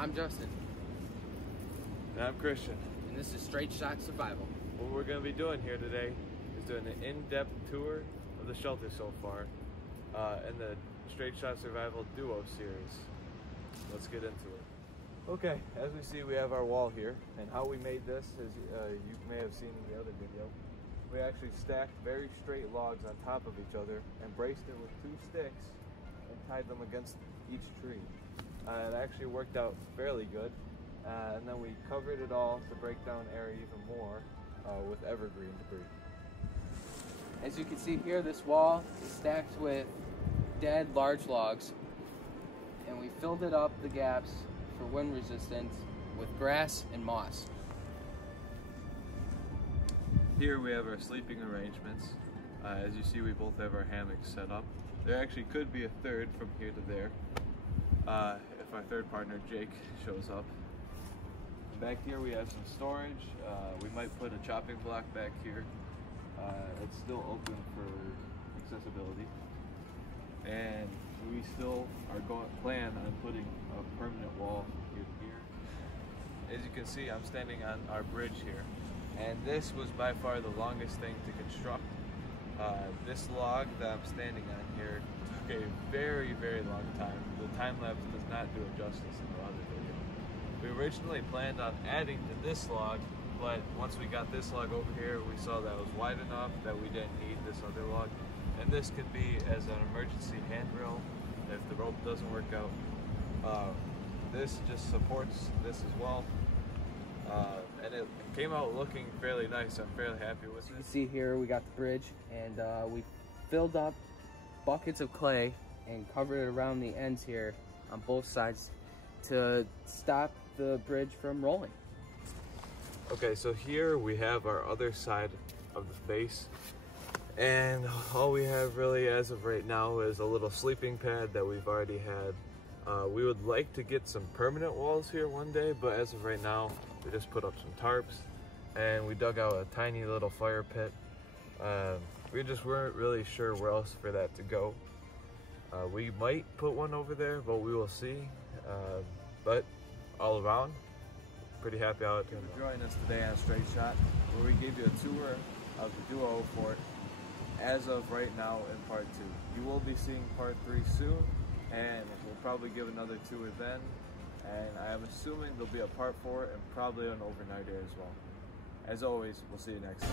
I'm Justin. And I'm Christian. And this is Straight Shot Survival. What we're going to be doing here today is doing an in-depth tour of the shelter so far in the Straight Shot Survival Duo series. Let's get into it. Okay, as we see, we have our wall here, and how we made this, as you may have seen in the other video, we actually stacked very straight logs on top of each other and braced it with 2 sticks and tied them against each tree. It actually worked out fairly good, and then we covered it all to break down air even more with evergreen debris. As you can see here, this wall is stacked with dead large logs, and we filled it up the gaps for wind resistance with grass and moss. Here we have our sleeping arrangements. As you see, we both have our hammocks set up. There actually could be a third from here to there if our third partner Jake shows up. Back here we have some storage. We might put a chopping block back here. It's still open for accessibility. And we still are plan on putting a permanent wall here to here. As you can see, I'm standing on our bridge here. And this was by far the longest thing to construct. This log that I'm standing on here took a very, very long time. The time lapse does not do it justice in the other video. We originally planned on adding to this log, but once we got this log over here, we saw that it was wide enough that we didn't need this other log. And this could be as an emergency handrail if the rope doesn't work out. This just supports this as well. And it came out looking fairly nice. I'm fairly happy with it. You can see here we got the bridge, and we filled up buckets of clay and covered it around the ends here on both sides to stop the bridge from rolling. Okay, so here we have our other side of the face, and all we have really as of right now is a little sleeping pad that we've already had. We would like to get some permanent walls here one day, but as of right now, we just put up some tarps and we dug out a tiny little fire pit. We just weren't really sure where else for that to go. We might put one over there, but we will see. But all around, pretty happy how it turned out. Join us today on Straight Shot, where we gave you a tour of the Duo Fort as of right now in part 2. You will be seeing part 3 soon, and we'll probably give another tour then. And I am assuming there'll be a part 4 and probably an overnighter as well. As always, we'll see you next time.